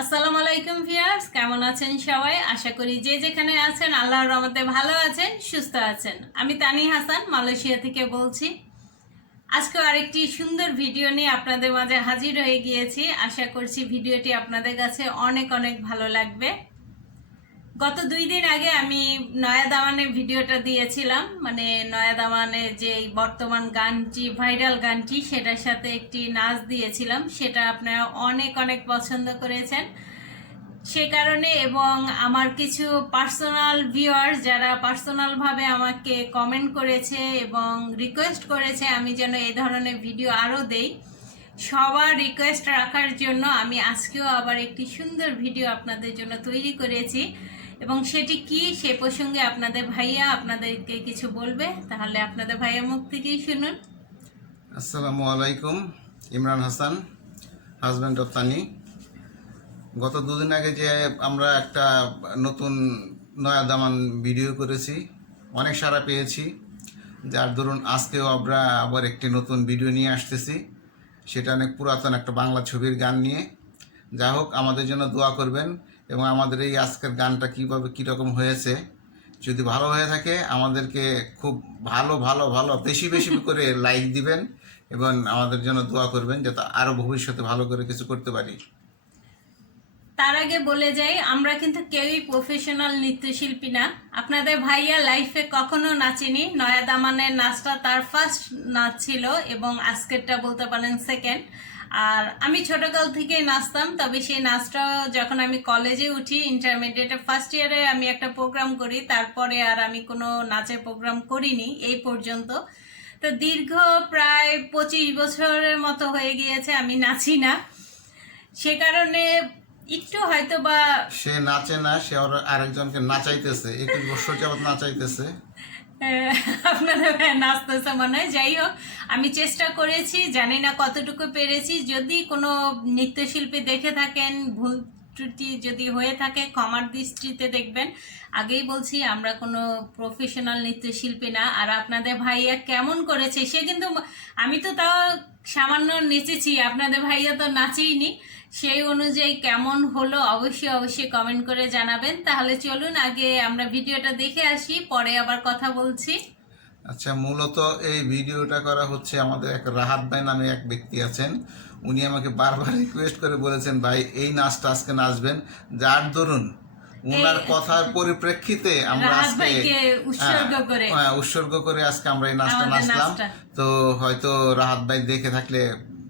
আসসালামু আলাইকুম ভিয়ার্স কেমন আছেন সবাই? আশা করি যে যেখানে আছেন, আল্লাহর রহমতে ভালো আছেন, সুস্থ আছেন। আমি তানি হাসান, মালয়েশিয়া থেকে বলছি। আজকে আরেকটি সুন্দর ভিডিও নিয়ে আপনাদের মাঝে হাজির হয়ে গিয়েছি। আশা করছি ভিডিওটি আপনাদের কাছে অনেক অনেক ভালো লাগবে। গত দুই দিন আগে আমি নয়া দামানের ভিডিওটা দিয়েছিলাম। মানে নয়া দামানের যে বর্তমান গানটি, ভাইরাল গানটি, সেটার সাথে একটি নাচ দিয়েছিলাম। সেটা আপনারা অনেক অনেক পছন্দ করেছেন। সে কারণে এবং আমার কিছু পার্সোনাল ভিউয়ার যারা পার্সোনালভাবে আমাকে কমেন্ট করেছে এবং রিকোয়েস্ট করেছে আমি যেন এই ধরনের ভিডিও আরও দেই। সবার রিকোয়েস্ট রাখার জন্য আমি আজকেও আবার একটি সুন্দর ভিডিও আপনাদের জন্য তৈরি করেছি। এবং সেটি কি সে প্রসঙ্গে আপনাদের ভাইয়া আপনাদেরকে কিছু বলবে? তাহলে আপনাদের ভাইয়া মুখ থেকেই শুনুন। আসসালামু আলাইকুম, ইমরান হাসান হাজব্যান্ড অফ তানি গত দুদিন আগে যে আমরা একটা নতুন নয়া দামান ভিডিও করেছি, অনেক সাড়া পেয়েছি। যার ধরুন আজকেও আমরা আবার একটি নতুন ভিডিও নিয়ে আসতেছি। সেটা অনেক পুরাতন একটা বাংলা ছবির গান নিয়ে। যা হোক, আমাদের জন্য দোয়া করবেন। এবং আমাদের এই আজকের গানটা কীভাবে, কীরকম হয়েছে, যদি ভালো হয়ে থাকে, আমাদেরকে খুব ভালো ভালো ভালো, বেশি বেশি করে লাইক দিবেন এবং আমাদের জন্য দোয়া করবেন যাতে আরও ভবিষ্যতে ভালো করে কিছু করতে পারি। তার আগে বলে যাই, আমরা কিন্তু কেউই প্রফেশনাল নৃত্যশিল্পী না। আপনাদের ভাইয়া লাইফে কখনো নাচেনি। নয়া দামানের নাচটা তার ফার্স্ট নাচ ছিল এবং আজকেরটা বলতে পারেন সেকেন্ড আর আমি ছোটকাল থেকেই নাচতাম, তবে সেই নাচটা যখন আমি কলেজে উঠি ইন্টারমিডিয়েটে ফার্স্ট ইয়ারে আমি একটা প্রোগ্রাম করি, তারপরে আর আমি কোনো নাচের প্রোগ্রাম করিনি এই পর্যন্ত। তো দীর্ঘ প্রায় পঁচিশ বছরের মতো হয়ে গিয়েছে আমি নাচি না। সে কারণে একটু হয়তো বা সে নাচে না, সে আরেকজনকে নাচাইতেছে একুশ বছর যাবত নাচাইতেছে। আপনাদের ভাই নাচতেছে মনে হয় যাই হোক, আমি চেষ্টা করেছি, জানি না কতটুকু পেরেছি। যদি কোনো নৃত্যশিল্পী দেখে থাকেন, ভুল ত্রুটি যদি হয়ে থাকে, ক্ষমার দৃষ্টিতে দেখবেন। আগেই বলছি, আমরা কোনো প্রফেশনাল নৃত্যশিল্পী না। আর আপনাদের ভাইয়া কেমন করেছে, সে কিন্তু আমি তো তাও সামান্য নেচেছি, আপনাদের ভাইয়া তো নাচেইনি। সেই অনুযায়ী কেমন হলো, অবশ্যই অবশ্যই কমেন্ট করে জানাবেন। তাহলে চলুন, আগে আমরা ভিডিওটা দেখে আসি, পরে আবার কথা বলছি। আচ্ছা মূলত এই ভিডিওটা করা হচ্ছে আমাদের এক রাহাত ভাই নামে এক ব্যক্তি আছেন। উনি আমাকে বারবার রিকোয়েস্ট করে বলেছেন ভাই এই নাচটা আজকে নাচবেন। যার দরুন ওনার কথার পরিপ্রেক্ষিতে আমরা আজকে হ্যাঁ, হ্যাঁ, উৎসর্গ করে আজকে আমরা এই নাচটা নাচলাম। তো হয়তো রাহাত ভাই দেখে থাকলে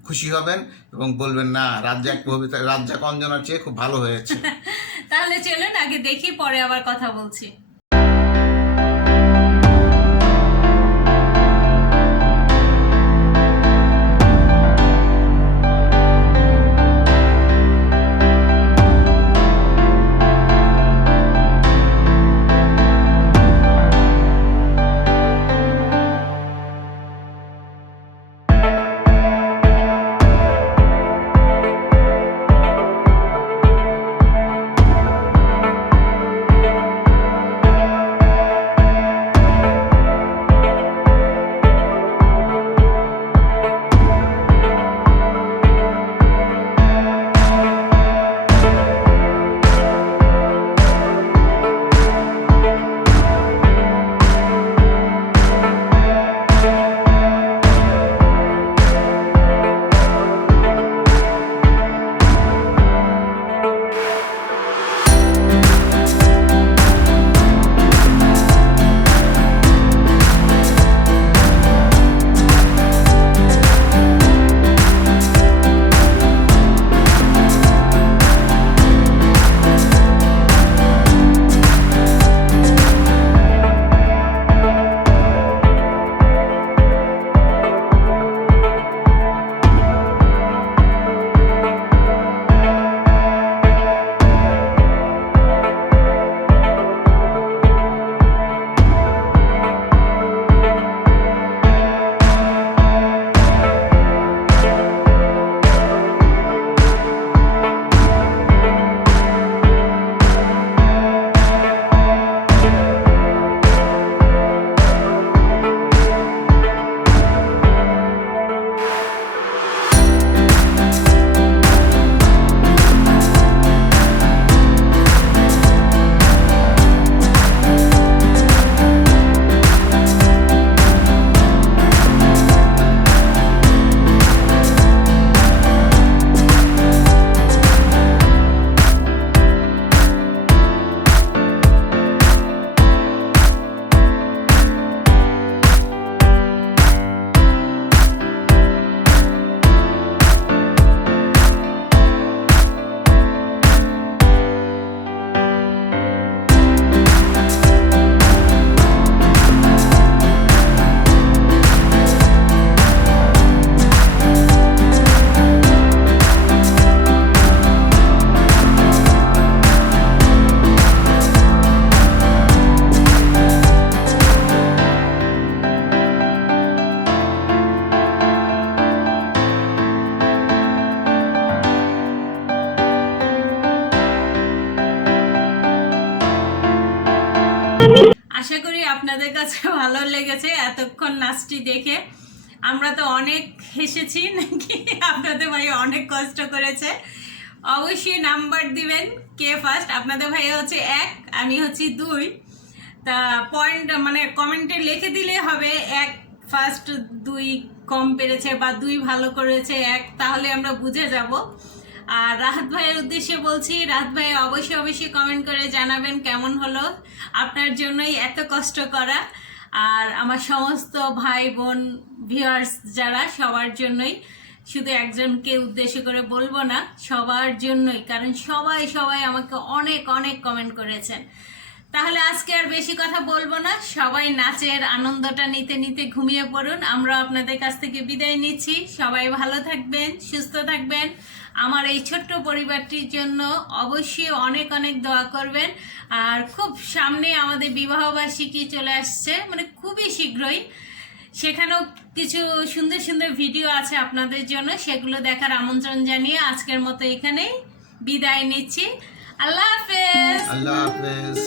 খুশি হবেন এবং বলবেন না রাজ্জাক কবিতা রাজ্জাক অঞ্জনার চেয়ে খুব ভালো হয়েছে। তাহলে চলুন আগে দেখি পরে আবার কথা বলছি। আশা করি আপনাদের কাছে ভালো লেগেছে এতক্ষণ নাচটি দেখে। আমরা তো অনেক হেসেছি নাকি? আপনাদের ভাই অনেক কষ্ট করেছে। অবশ্যই নাম্বার দিবেন কে ফার্স্ট আপনাদের ভাই হচ্ছে এক, আমি হচ্ছি দুই। তা পয়েন্ট মানে কমেন্টে লিখে দিলে হবে এক ফার্স্ট দুই কম পেরেছে বা দুই ভালো করেছে এক, তাহলে আমরা বুঝে যাব। আর রাহাত ভাইয়ের উদ্দেশ্যে বলছি, রাহাত ভাই অবশ্যই অবশ্যই কমেন্ট করে জানাবেন কেমন হলো আপনার জন্যই এত কষ্ট করা। আর আমার সমস্ত ভাই, বোন ভিউয়ার্স যারা, সবার জন্যই শুধু একজনকে উদ্দেশ্য করে বলব না, সবার জন্যই। কারণ সবাই সবাই আমাকে অনেক অনেক কমেন্ট করেছেন। তাহলে আজকে আর বেশি কথা বলব না। সবাই নাচের আনন্দটা নিতে নিতে ঘুমিয়ে পড়ুন। আমরা আপনাদের কাছ থেকে বিদায় নিচ্ছি। সবাই ভালো থাকবেন, সুস্থ থাকবেন। আমার এই ছোট্ট পরিবারটির জন্য অবশ্যই অনেক অনেক দোয়া করবেন। আর খুব সামনে আমাদের বিবাহবার্ষিকী চলে আসছে মানে খুবই শীঘ্রই। সেখানেও কিছু সুন্দর সুন্দর ভিডিও আছে আপনাদের জন্য। সেগুলো দেখার আমন্ত্রণ জানিয়ে আজকের মতো এখানেই বিদায় নিচ্ছি। আল্লাহ হাফেজ। আল্লাহ হাফেজ।